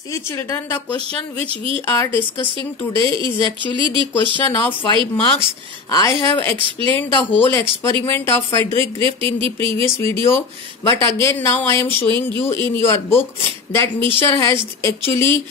See children, the question which we are discussing today is actually the question of 5 marks. I have explained the whole experiment of Friedrich Griffith in the previous video, but again now I am showing you in your book that Miescher has actually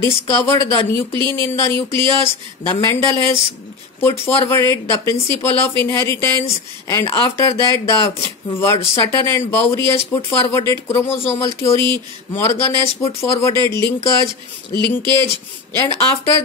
discovered the nuclein in the nucleus. The Mendel has put forward the principle of inheritance, and after that the Sutton and Bowry has put forward chromosomal theory. Morgan has put forward linkage, and after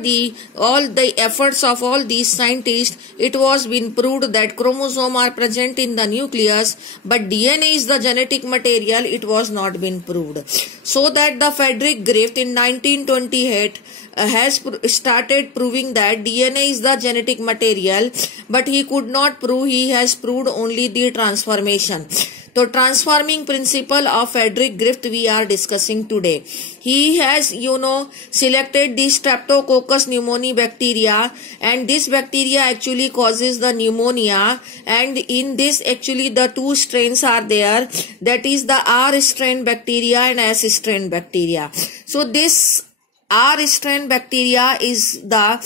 all the efforts of all these scientists, it was been proved that chromosomes are present in the nucleus, but DNA is the genetic material. It was not been proved. So that the Friedrich Griffith in 1928 has started proving that DNA is the genetic material, but he could not prove. He has proved only the transformation. So transforming principle of Friedrich Griffith we are discussing today. He has selected the Streptococcus pneumoniae bacteria, and this bacteria actually causes the pneumonia, and in this actually the two strains are there, that is the R strain bacteria and S strain bacteria. So this R strain bacteria is the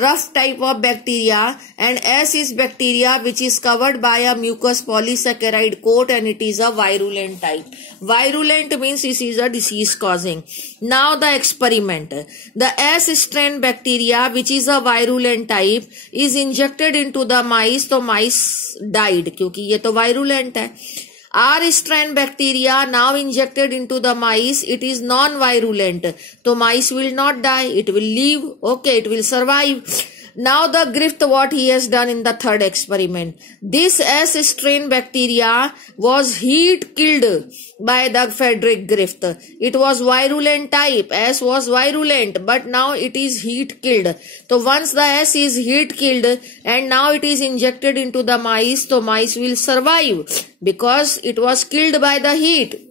rough type of bacteria, and S is bacteria which is covered by a mucous polysaccharide coat, and it is a virulent type. Virulent means this is a disease causing. Now the experiment. The S strain bacteria which is a virulent type is injected into the mice, तो mice died क्योंकि ये तो virulent है. R strain bacteria now injected into the mice, it is non-virulent. So mice will not die, it will live, okay, it will survive. Now the Griffith, what he has done in the third experiment. This S strain bacteria was heat killed by the Friedrich Griffith. It was virulent type, S was virulent, but now it is heat killed. So once the S is heat killed and now it is injected into the mice, so mice will survive because it was killed by the heat.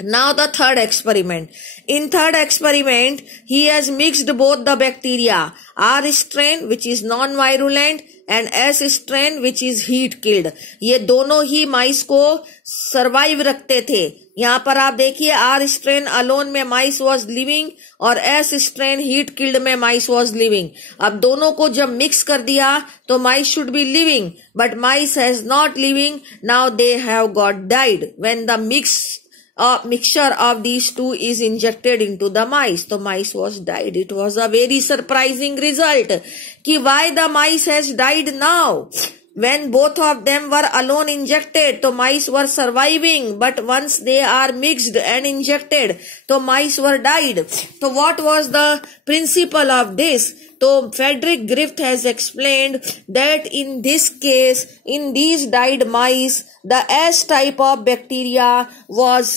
Now the third experiment. In third experiment, he has mixed both the bacteria, R strain which is non-virulent and S strain which is heat killed. ये दोनों ही माइस को survive रखते थे. यहाँ पर आप देखिए R strain alone में माइस वॉज लिविंग और S strain हीट किल्ड में माइस वॉज लिविंग. अब दोनों को जब मिक्स कर दिया तो mice should be living, but mice has not living. Now they have got died when the mixture of these two is injected into the mice. So mice was died. It was a very surprising result. Why the mice has died now? When both of them were alone injected, so mice were surviving, but once they are mixed and injected, so mice were died. So what was the principle of this? So Friedrich Griffith has explained that in this case, in these died mice, the S type of bacteria was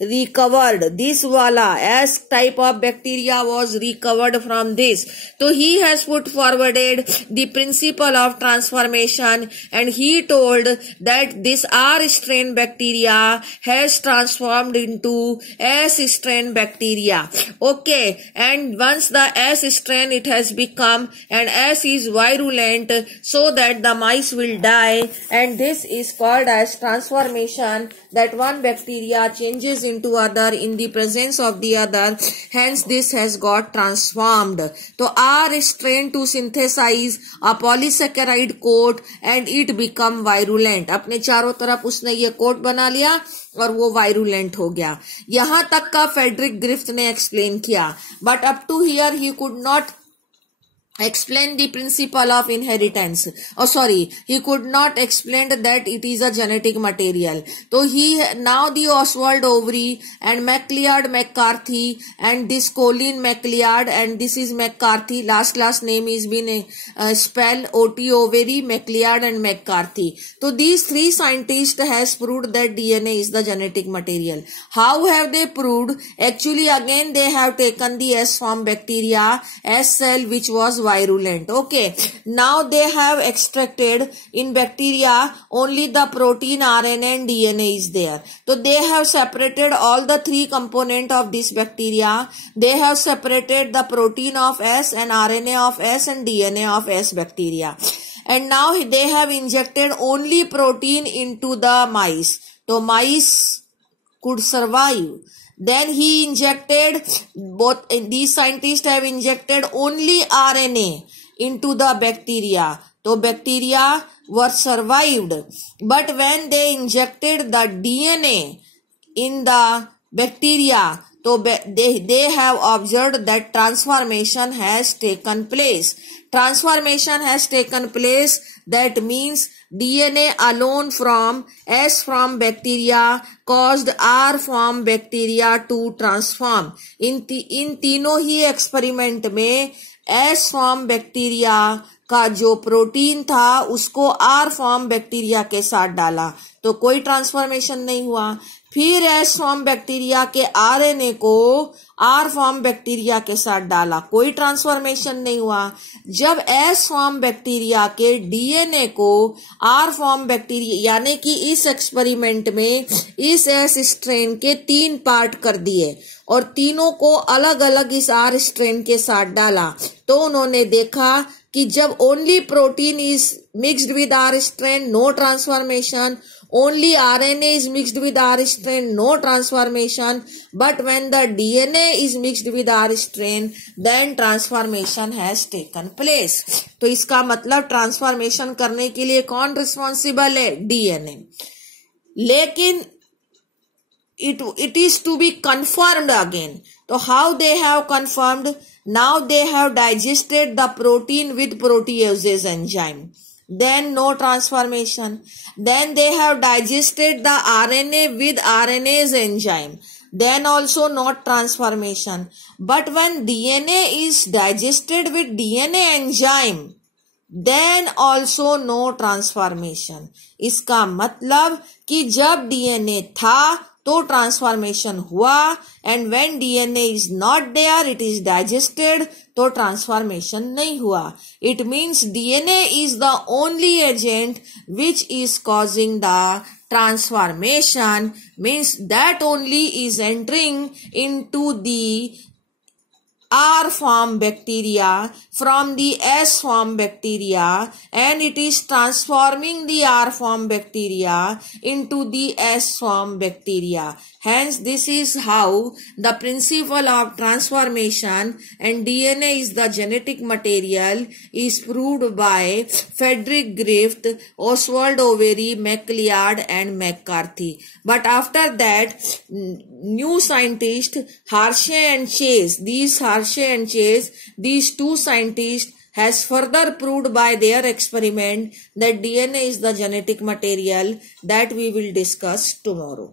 recovered. This wala S type of bacteria was recovered from this. So he has put forwarded the principle of transformation, and he told that this R strain bacteria has transformed into S strain bacteria. Okay, and once the S strain it has become, and S is virulent, so that the mice will die, and this is called as transformation, that one bacteria changes into other in the presence of the other, hence this has got transformed. So R strain to synthesize a polysaccharide coat and it become virulent. अपने चारों तरफ उसने ये coat बना लिया और वो virulent हो गया. यहाँ तक का फ्रेडरिक ग्रिफ्थ ने एक्सप्लेन किया, but up to here he could not explain the principle of inheritance. He could not explain that it is a genetic material. So now the Oswald Overy and MacLeod McCarthy and this Colin MacLeod and this is McCarthy, last name is been spelled O.T. Overy, MacLeod and McCarthy. So these three scientists has proved that DNA is the genetic material. How have they proved? Actually again they have taken the S form bacteria, S cell which was virulent. Okay, now they have extracted in bacteria only the protein, RNA and DNA is there. So they have separated all the three components of this bacteria. They have separated the protein of S and RNA of S and DNA of S bacteria. And now they have injected only protein into the mice. So mice could survive. Then he injected, both these scientists have injected only RNA into the bacteria. So bacteria were survived. But when they injected the DNA in the bacteria, so they have observed that transformation has taken place. Transformation has taken place. That means DNA alone from S from bacteria caused R from bacteria to transform. In तीनों ही experiment में S form bacteria का जो protein था उसको R form bacteria के साथ डाला तो कोई ट्रांसफॉर्मेशन नहीं हुआ. फिर S फॉर्म बैक्टीरिया के RNA को R फॉर्म बैक्टीरिया के साथ डाला, कोई ट्रांसफॉर्मेशन नहीं हुआ. जब S फॉर्म बैक्टीरिया के DNA को R फॉर्म बैक्टीरिया, यानी कि इस एक्सपेरिमेंट में इस S स्ट्रेन के 3 पार्ट कर दिए और तीनों को अलग अलग इस R स्ट्रेन के साथ डाला, तो उन्होंने देखा कि जब only protein is mixed with R strain, no transformation. Only RNA is mixed with R strain, no transformation. But when the DNA is mixed with R strain, then transformation has taken place. तो इसका मतलब transformation करने के लिए कौन responsible है? DNA. लेकिन it is to be confirmed again. So how they have confirmed? Now they have digested the protein with proteases enzyme. Then no transformation. Then they have digested the RNA with RNase enzyme. Then also not transformation. But when DNA is digested with DNA enzyme, then also no transformation. इसका मतलब कि जब DNA था तो transformation हुआ, and when DNA is not there it is digested, तो transformation नहीं हुआ. It means DNA is the only agent which is causing the transformation, means that only is entering into the R form bacteria from the S form bacteria, and it is transforming the R form bacteria into the S form bacteria. Hence, this is how the principle of transformation and DNA is the genetic material is proved by Frederick Griffith, Oswald Overy, MacLeod and McCarthy. But after that, new scientists, Hershey and Chase, these two scientists has further proved by their experiment that DNA is the genetic material, that we will discuss tomorrow.